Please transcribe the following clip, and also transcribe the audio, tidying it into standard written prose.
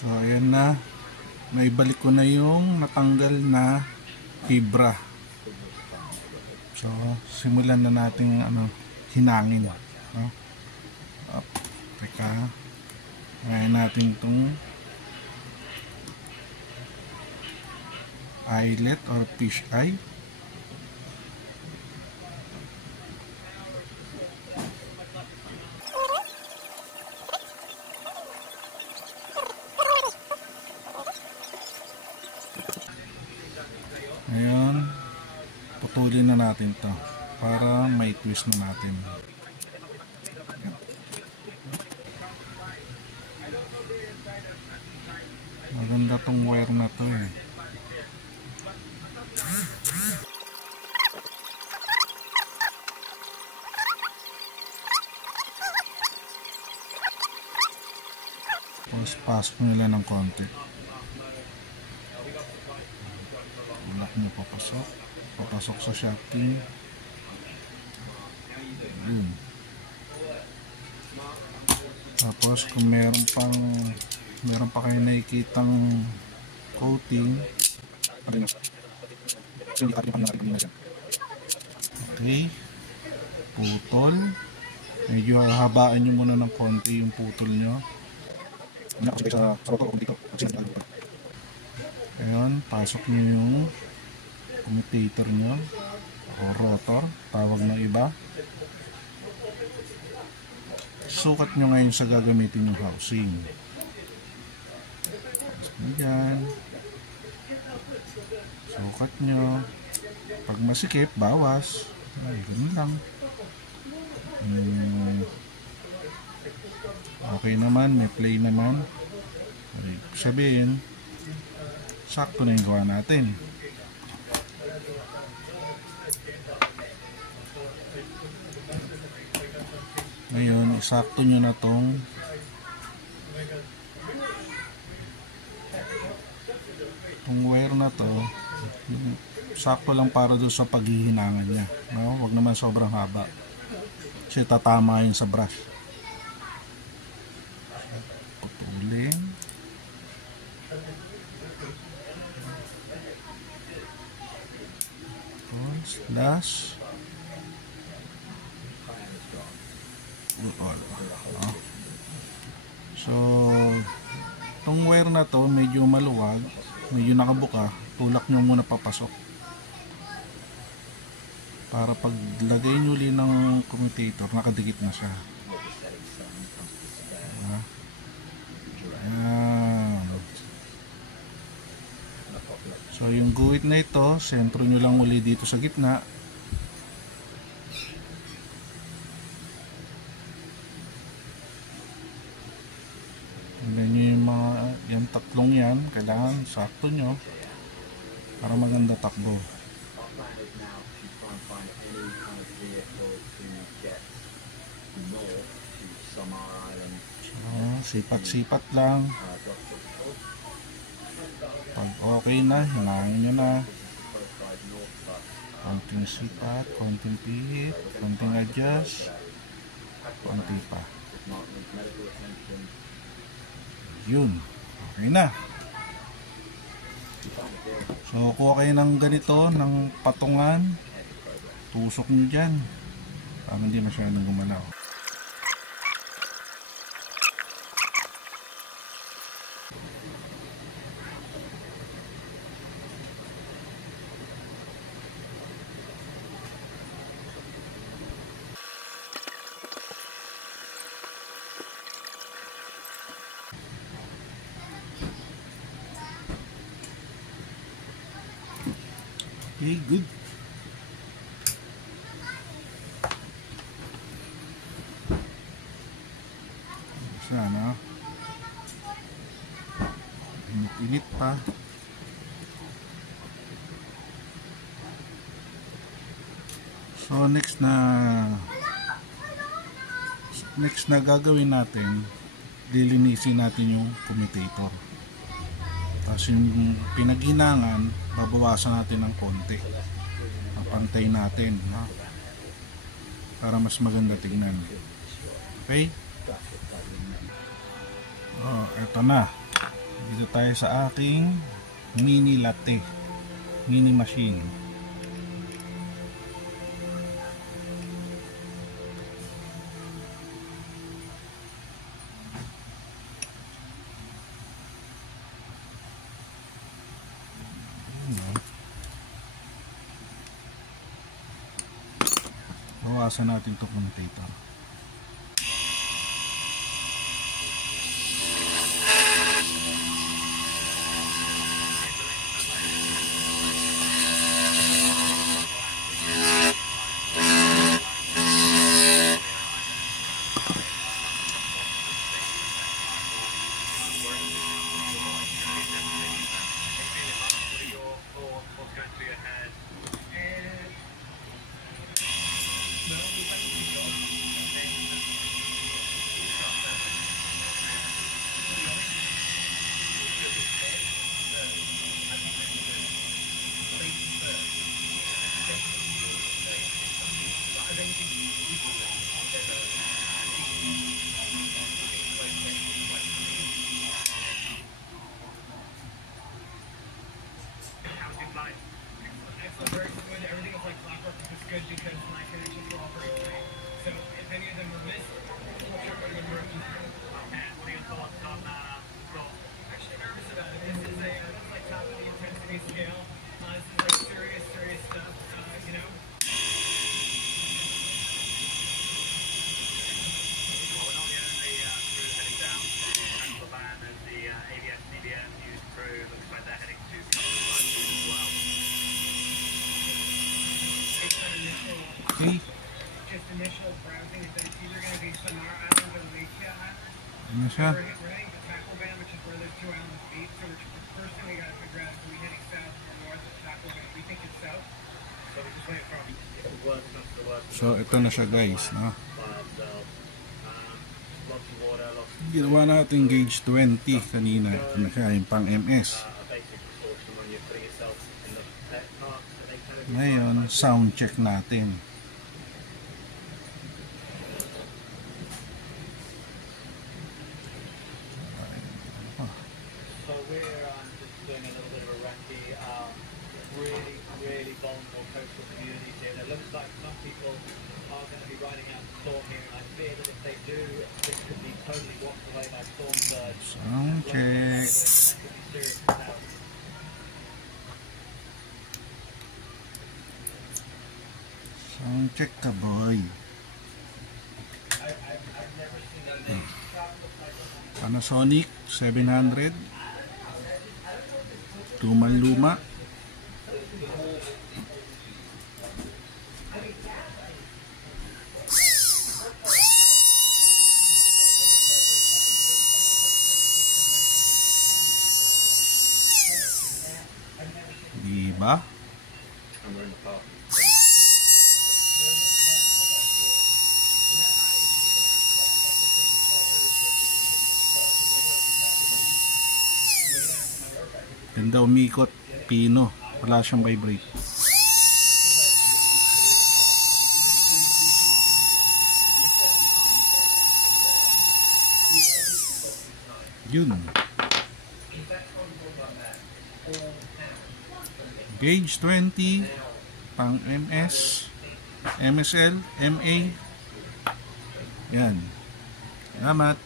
So ayan na, naibalik ko na yung natanggal na fibra. So simulan na nating hinangin, no? Teka, ngayon natin itong eyelet or fish eye. Ngayon, putulin na natin to para may twist na natin. Maganda tong wire na to eh. Tapos pasok nila ng konti. Tulak nyo papasok sa shafting. Yun. Tapos kung meron pa kayo nakikitang coating, okay, putol. Medyo hahabaan nyo muna ng konti yung putol nyo. Ayun, pasok nyo yung commutator nyo o rotor, tawag ng iba. Sukat nyo ngayon sa gagamitin yung housing. Yan. Sukat nyo. Pag masikip, bawas. Ay, ganun lang. Okay naman, may play naman. Ay, sabihin, sakto na yung gawa natin. Ngayon, isakto nyo na tong wire na to. Sakto lang para doon sa paghihinangan niya, no? Huwag naman sobrang haba kasi tatama yun sa brush. Putulin. Slash. So itong wire na to medyo maluwag, medyo nakabuka, tulak nyo muna papasok para pag lagay nyo ulit ng commutator nakadikit na siya. Ayan. So yung guhit na ito, sentro nyo lang ulit dito sa gitna. Yung tatlong yan, kailangan sakto nyo para maganda takbo. So, sipat-sipat lang. Pag okay na, hinangin nyo na. Konting sipat, konting pihit, konting adjust, konti pa. Yun. Okay na. So kuha kayo ng ganito, ng patungan, tusok nyo dyan para hindi masyadong gumalaw. Okay, good. Sana init pa. So next na gagawin natin, lilinisin natin yung commutator. Tapos yung pinaghinangan, babawasan natin ng konti. Papantay natin, no? Para mas maganda tignan. Okay? Oh, eto na. Dito tayo sa aking mini latte, mini machine. Bawasan natin ito commutator. Good because my connections were all pretty great. So if any of them were missed, we'll check one of them rookies. And what are your thoughts on golf? Actually nervous about it. This is like top of the intensity scale. This is like serious stuff. You know. Well, we're not the only crew heading down to Tacloban as the ABS CBM news crew looks like they're heading to Tacloban as well. Okay. Just initial browsing, it's either going to be Samar Island or Leyte Island. Ano siya? We're heading to Tacloban, which is where those two islands meet. So the first thing we got to figure out is are we heading south or north of Tacloban? We think it's south. So we just wait from if the worst comes to the worst. So ito na siya guys, no? Lots of water, lots of Ginawa natin gauge 20 kanina. Ito na siya, yung pang MS. basic precaution when you're putting yourself in the park. So they kind of Ngayon, sound check natin. So we're just doing a little bit of a recce. Really vulnerable coastal communities here. It looks like some people are going to be riding out the storm here, and I fear that if they do, this could be totally washed away by storm surge. Sound check. That could be serious now. Sound check ka boy. I've never seen that. Panasonic 700. Luma. Diba? Ganda umikot, pino, wala siyang vibrate. Yun. Gauge 20, pang MS, MSL, MA. Yan. Salamat.